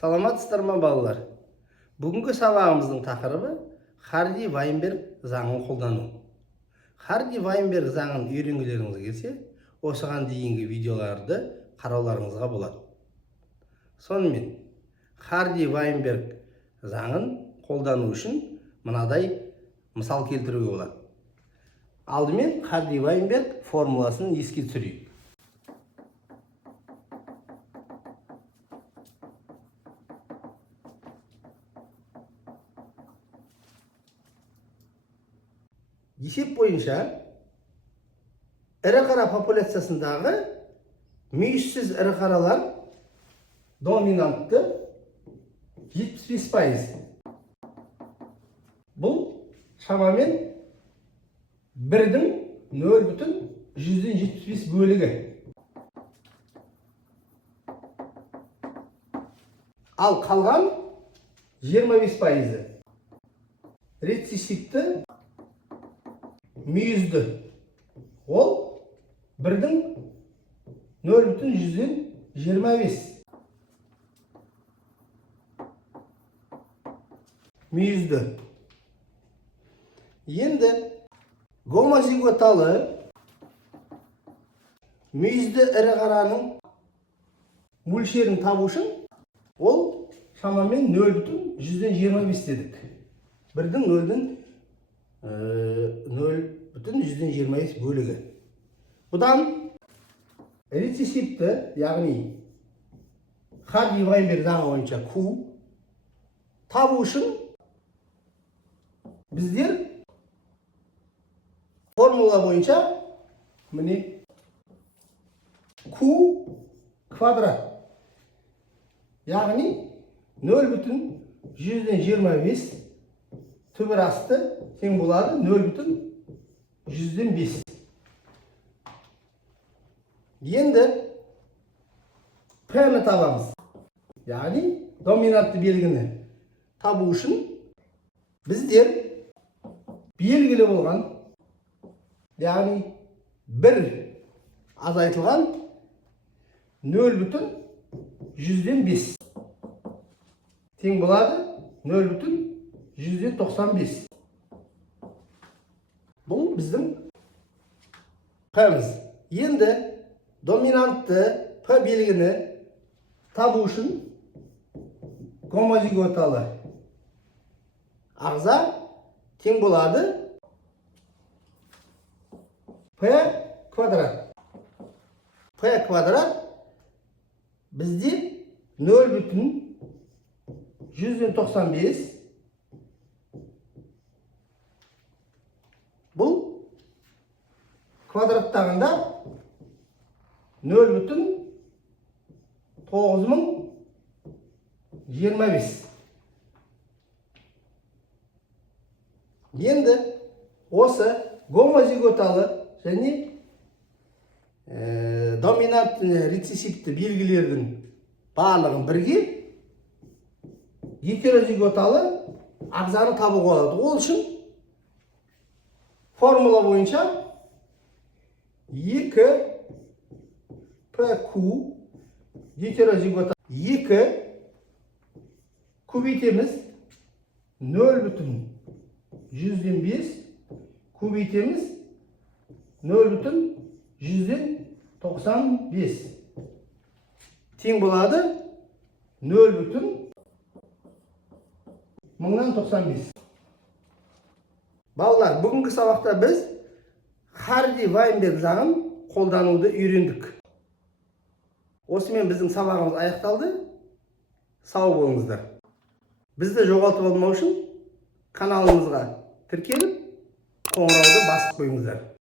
Саламатсыздар ма балалар? Бүгінгі сабағымыздың тақырыбы Харди-Вайнберг заңын қолдану. Харди-Вайнберг заңын үйренгілеріңіз келсе, осыған дейінгі видеоларды қарауларыңызға болады. Сонымен, Харди-Вайнберг заңын қолдану үшін мынадай мысал келтіруге болады. Алдымен Харди-Вайнберг формуласын еске түсірейік. Есеп бойынша ірі қара популяциясындағы мүйізсіз ірі қаралар доминантты 75%. Бұл шамамен 1-дің 0,75 бөлігі. Ал қалған 25%. Рецессивті мүйізді. Ол 1-дің 0,25 мүйізді. Енді гомозиготалы мүйізді ірі қараның мөлшерін табу үшін ол шамамен 0,25 дедік. 1-дің 0,25 бөлігі. Бұдан рецессивті, яғни Харди-Вайнберг заңы бойынша Q табу үшін біздер формула бойынша міне Q квадрат, яғни 0,25 түбір асты тең болады 0,5. Енді P-ні табамыз. Яғни доминантты белгіні табу үшін біздер белгілі болған, яғни 1 азайтылған 0,5 тең болады 0,195. Бұл біздің P-міз. Енді доминантты P белгіні табу үшін гомозиготалы ағза тең болады P квадрат. P квадрат бізде 0,195. Бұл квадраттағында 0,9025. Енді осы гомозиготалы және доминантты рецессивті белгілердің барлығын бірге гетерозиготалы ағзаны табуға болады. Ол үшін формула бойынша 2PQ гетерозиготалы 2 көбейтеміз 0,105 көбейтеміз 0,195 тең болады 0,1095. Балалар, бүгінгі сабақта біз Харди-Вайнберг заңын қолдануды үйрендік. Осымен біздің сабағымыз аяқталды. Сау болыңыздар. Бізді жоғалтып алмау үшін каналымызға тіркеліп, қоңырауды басып қойыңыздар.